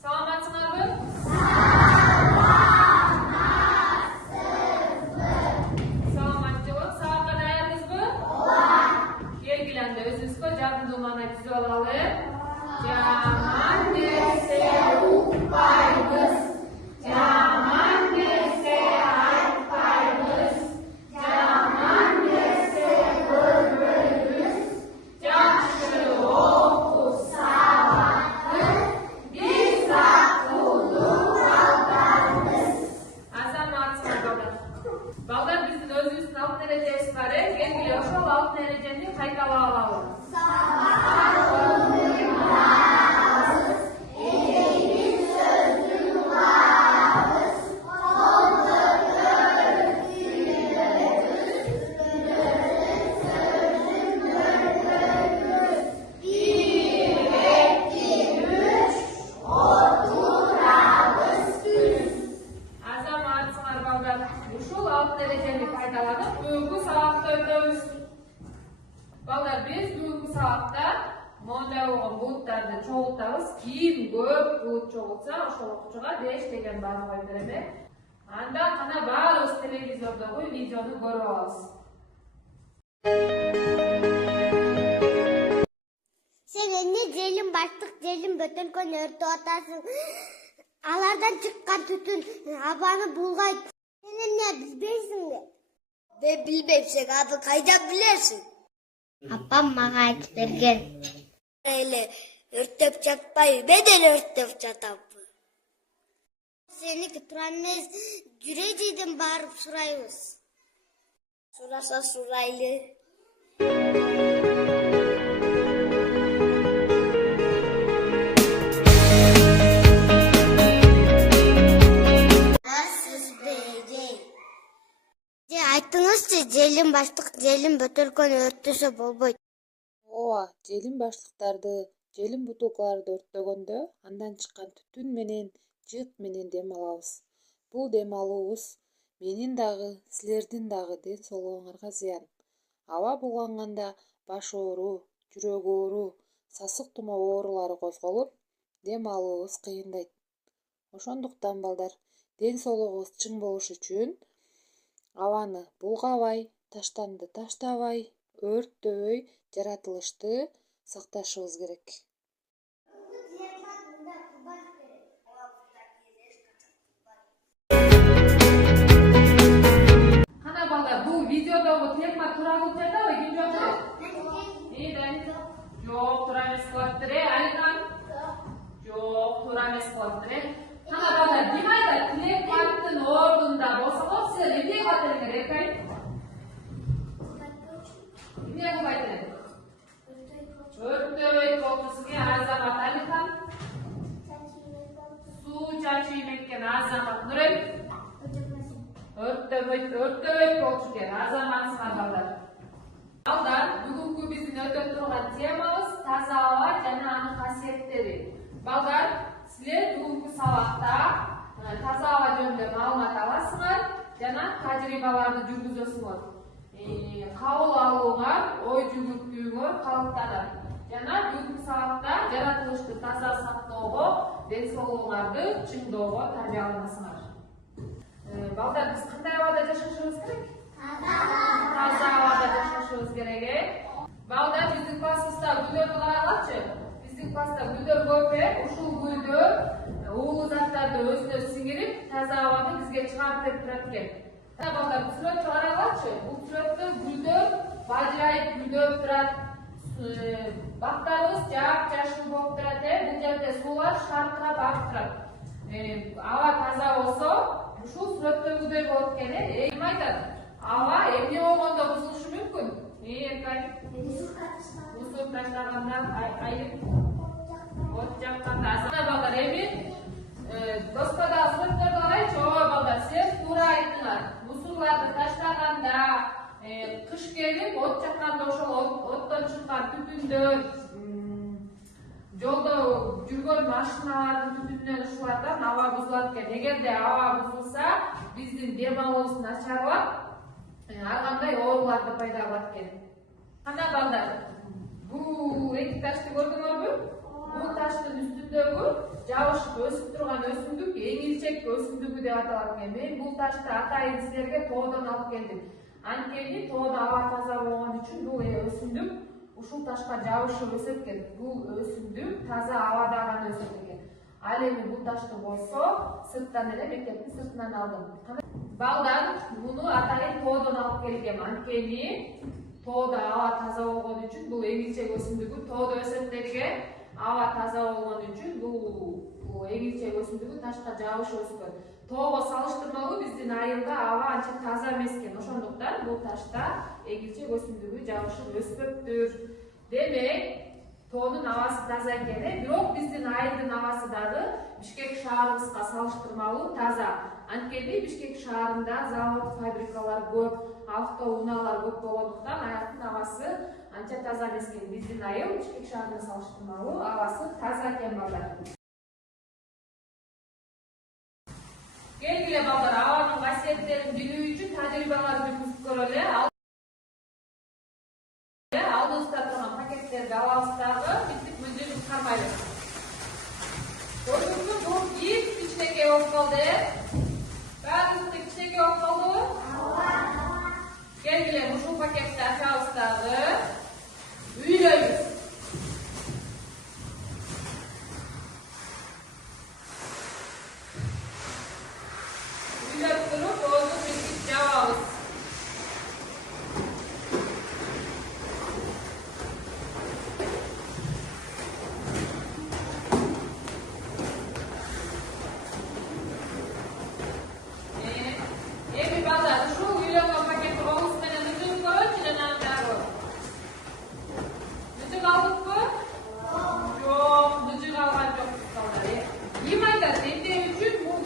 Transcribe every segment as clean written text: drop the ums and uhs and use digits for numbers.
Саламатсыңарбы? Саламатчылык, сабакка даярбызбы? Келгиле анда өзүбүзгө жардымдуу маана түзүп алалы. Жаман нерсе укпайбыз. Жаман нерсе айтпайбыз. Жаман нерсе көрбөйбүз. Жакшы окуп сабакты биз акылдуу балдарбыз. Азаматсыңар балдар. Балдар, биздин өзүбүздүн алтын эрежебиз бар. Келгиле ошол алтын эрежени кайталап алалы. Ушул алтын эрежени пайдаланып, бүгүнкү сабакты өтөбүз. Балдар, биз бүгүнкү сабакта мондай болгон булуттарды чогултабыз. Ким көп булут чогултса, ошол окуучуга беш деген бааны коюп берем. Анда кана баарыбыз телевизордогу видеону көрүп алабыз. Sen emне желим баштык, желим бөтөлкөн өртөп атасың. Алардан чыккан түтүн абаны булгайт. Sen emне билбейсиңби? Ben bilmem, sen abi kaydan bilersin. Апам мага айтып берген. Öyle örtüp çatmayı, ben de örtüp çatam. Senики тура эмес, жүрөжүйдөн барып сурайбыз. Surasa suraylı. Айтыңызчы, желим баштык, желим бөтөлкөн өртөсө болбойт. Ооба, желим баштыктарды, желим бутулкаларды өрттөгөндө андан чыккан түтүн менен, жыт менен дем алабыз. Бул дем алуубуз менин дагы, силердин дагы ден соолугуңарга зыян. Аба булганганда баш оору, жүрөк оору, сасык тумоо оорулары козголуп, дем алуубуз кыйындайт. Ошондуктан балдар, ден соолугубуз чың болуш үчүн абаны булгабай, таштанды таштабай, өрттөбөй жаратылышты сакташыбыз керек. Кана балдар, бул видеодогу тема туура болуп жатабы? Ким жооп? Дайын? Жок, туура эмес кылыптыр, Алихан? Жок, туура эмес кылыптыр. Кана балдар, ким айтат? Тилек-каттын ордунда болсоңор, силер эмне кылып атасыңар, Эркай? Эмне кылып атасың? Өрттөбөйт болчусуң, Азамат. Алихан? Суу чачып экен, Азамат. Нурем? Өрттөбөйт болчу экен, Азаматсыңар балдар. Балдар, бүгүнкү биздин өтөп турган темабыз таза аба жана анын касиеттери. Балдар, силер бүгүнкү сабакта таза аба жөнүндө маалымат аласыңар жана тажрыйбаларды жүргүзөсүңөр. Кабыл алууңар, ой жүгүртүүңөр калыптанат. Жана бүгүнкү сабакта жаратылышты таза сактоого, ден соолугуңарды чыңдоого тарбияланасыңар. Балдар, биз кандай абада жашашыбыз керек? Таза абада жашашыбыз керек. Балдар, биздин классыбызда гүлдөрдү карагылачы. Биздин класста гүлдөр көп, ушул гүлдөр уулуу заттарды өзүнө сиңирип, таза абаны бизге чыгарып берип турат экен. Балдар, бул сүрөттү карагылачы. Бул сүрөттө гүлдөр бажырайып гүлдөп турат. Бактарыбыз жап-жашыл болуп турат, бул жерде суулар шаркырап агып турат. Аба таза болсо, ушул сүрөттөгүдөй болот экен. Ким айтат? Аба эмне болгондо бузулушу мүмкүн? Эркай? Мусор таштаганда, айып от жакканда. Балдар, эми господа сүрөттөрдү карайчы. Ооба балдар, силер туура айттыңар. Мусорларды таштаганда, кыш келип от жакканда ошол оттон чыккан түтүндөр, жолдо жүргөн машиналардын түтүнүнөн ушулардан аба бузулат экен. Эгерде аба бузулса, биздин дем алуубуз начарлап, ар кандай ооруларды пайда кылат экен. Кана балдар, бул эки ташты көрдүңөрбү? Бул таштын үстүндөгү жабышып өсүп турган өсүмдүк эң илчек өсүмдүгү деп аталат экен. Мен бул ташты атайын силерге тоодон алып келдим. Анткени тоодо аба таза болгон үчүн бул өсүмдүк ушул ташка жабышып өсөт экен. Бул өсүмдүк таза абада гана өсөт экен. Ал эми бул ташты болсо сырттан эле мектептин сыртынан алдым. Балдар муну атайын тоодон алып келгем. Анткени тоодо аба таза болгон үчүн бул эң илчек өсүмдүгү тоодо өсөт дедиге. Аба таза болгон үчүн бул эң илчек өсүмдүгү ташка жабышып өскөн. Тоого салыштырмалуу биздин айылда аба анча таза эмес экен. Ошондуктан бул ташта эң илчек өсүмдүгү жабышып өспөптүр. Демек, тоонун абасы таза экен, бирок биздин айылдын абасы дагы Бишкек шаарыбызга салыштырмалуу таза. Анткени Бишкек шаарында завод, фабрикалар көп, автоунаалар көп болгондуктан аяктын абасы анча таза эмес экен. Биздин айыл Бишкек шаарына салыштырмалуу абасы таза экен балдар. Келгиле балдар, абанын касиеттерин билүү үчүн тажрыйбаларды жүргүзүп көрөлү. Алдыбызда турган пакеттерди алабыз дагы, биздик мөҗөлүн кармайлы. Көрдүңүзбү, бул бир кичинекей болуп калды. Баарыбыздыкы кичинекей болуп калдыбы? Келгиле, ушул пакетти ачабыз дагы. Үйлөйбүз. Үйлөп туруп, оозун бекитип жабабыз. Эми балдар, ушул үйлөнгөн пакетти колубуз менен мүжүп көрөчү жанагындагы. Мүжүп алдыкпы? Жок, мүжүп алган жокпуз балдар. Ким айтат, эмне үчүн бул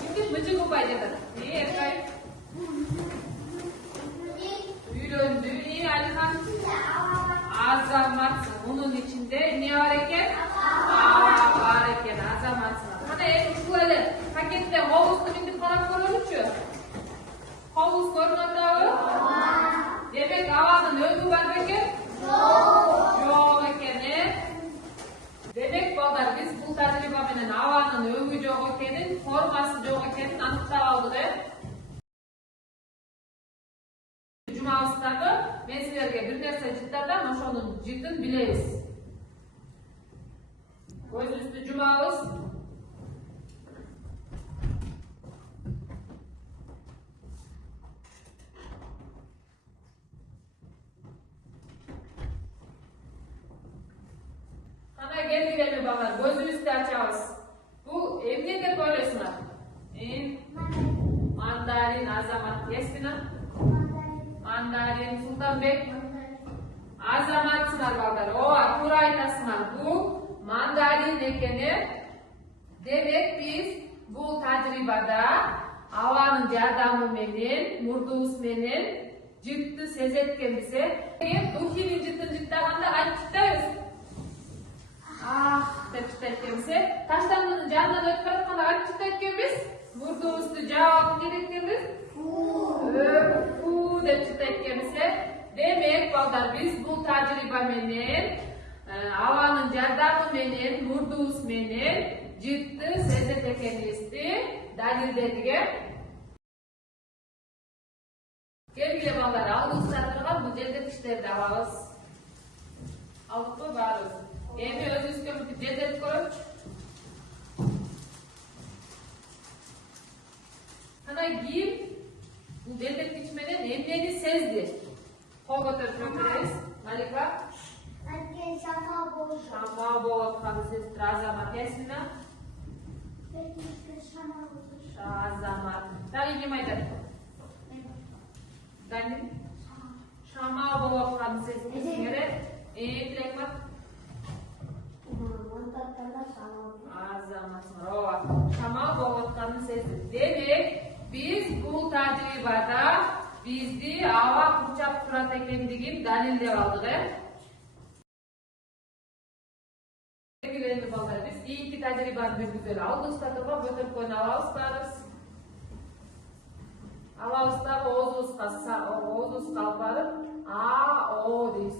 кимдин мыжыгы бар жатат? Эркай. Үйлөндү, Алихан. Азаматсың. Мунун ичинде эмне бар экен? Аба бар экен, азаматсың. Кана эми ушул эле пакеттен колубузду минтип карап көрөлүчү. Колубуз көрүнүп атабы? Демек, абанын өңү бар бекен? Жок экен, Демек, балдар, биз бул тажрыйба менен абанын өңү жок экенин, формасы жок экенин аныктап алдык, Жумабыздагы мен силерге бир нерсе жыттатам, ошонун жытын билебиз. Көзүбүздү жумабыз. Кана келгиле балдар, көзүбүздү ачабыз. Бул эмне деп ойлойсуңар? Мандарин, Азамат, Ясмина. Мандарин, Султанбек. Азаматсыңар балдар. Ооба, туура айтасыңар. Бул мандарин экени. Демек, биз бул тажрыйбада абанын жардамы менен, мурдубуз менен жытты сезет экенбиз. Духинин жытын жыттаганда кантип жыттайбыз? Деп жыттайт экенбиз. Таштандынын жанынан өтүп атканда кантип жыттайт экенбиз? Мурдубузду жаап керек экенбиз. Деп жыттайт экенбиз. Демек, балдар, биз бул тажрыйба менен, абанын жардамы менен, мурдубуз менен жытты сезет экенибизди далилдедик. Келгиле балдар, алдыбызда турган бул желдеткичтерди алабыз. Алдыкпы баарыбыз? Эми өзүбүзгө мынтип желдетип көрөчү. Кана ким бул желдеткич менен эмнени сезди? Кол көтөрүп көрөбүз. Малика? Шама болуп атканын сезип Азамат. Ясмина? Азамат. Дагы ким айтат? Дани? Шама болуп атканын сезип Тилекмат? Азамат. Ооба. Шама болуп атканын сезип. Демек, биз бул тажрыйбада бизди аба курчап турат экендигин далилдеп алдык, Келгиле балдар, биз кийинки тажрыйбаны жүргүзөлү. Алдыбызда турган бөтөлкөнү алабыз баарыбыз. Алабыз дагы оозубузга алып барып, О дейбиз.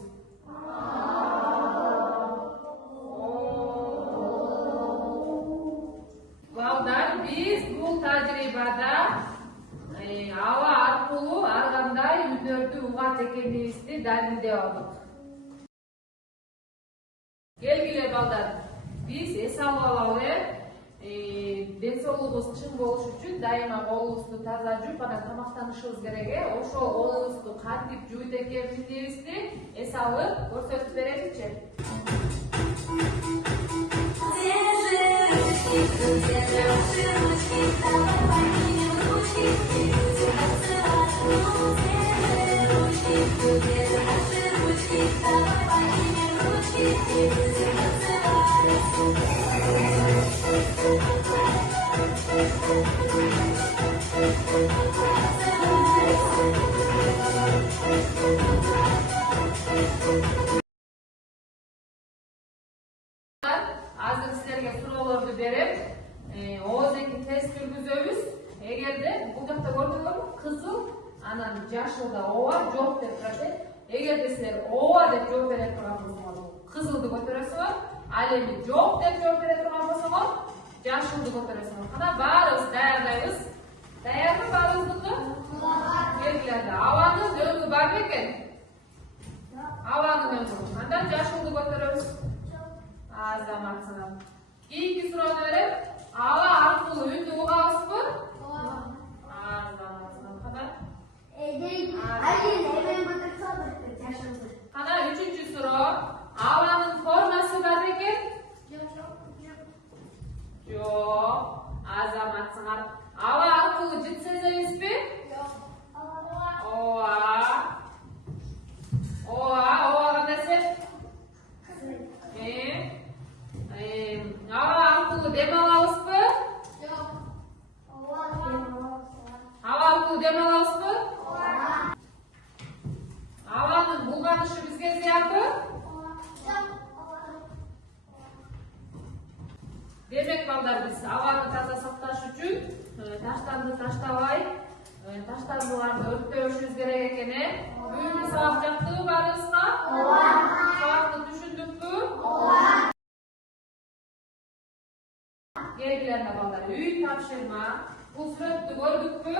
экенибизди далилдеп алдык. Келгиле балдар, биз эс алып алалы. Ден соолугубуз чың болуш үчүн дайыма колубузду таза жууп, анан тамактанышыбыз керек. Ошол колубузду кантип жууйт экенибизди эс алып көрсөтүп береличи. Азыр силерге суроолорду берип, ооздеги тест жүргүзөбүз. Эгерде бул жакта көрдүңөрбү, кызыл, анан жашылда ооба, жок деп турат. Эгерде силер ооба деп жооп бере турган болсоңор, кызылды көтөрөсүңөр. Ал эми жок деп жооп бере турган болсоңор, жашылды көтөрөсүңөр. Кана баарыбыз даярдайбыз. Даярбы баарыбыздыкы? Келгиле, абанын өңү бар бекен? Абанын өңү. Андан жашылды көтөрөбүз. Азаматсыңар. Кийинки суроону берем. Аба аркылуу үндү угабызбы? Азаматсыңар. Кана үчүнчү суроо. Абанын формасы бар бекен? Жок. Азаматсыңар. Аба аркылуу жыт сезебизби? Ооба. Ооба кандай сез? Аба аркылуу дем алабызбы? Жок. Аба аркылуу дем алабызбы? Абанын булганышы бизге зыянбы? Демек балдар, биз абаны таза сакташ үчүн таштанды таштабай, таштандыларды өрттөбүшүбүз керек экен. Бүгүнкү сабак жактыбы баарыбызга? Сабакты түшүндүкпү? Келгиле балдар, үй тапшырма. Бул сүрөттү көрдүкпү?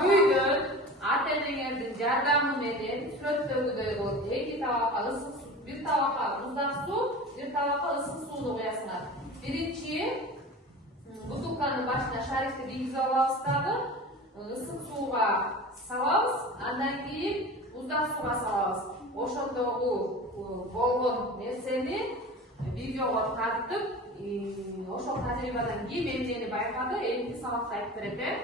Үйдөн ата-энеңердин жардамы менен сүрөттөгүдөй эки табакка ысык суу, бир табакка муздак суу, бир табакка ысык сууну куясыңар. Биринчи бутылканын башына шарикти кийгизип алабыз дагы, ысык сууга салабыз, андан кийин муздак сууга салабыз. Ошондогу болгон нерсени видеого тартып, ошол тажрыйбадан кийин эмнени байкады, эмки сабакта айтып берет.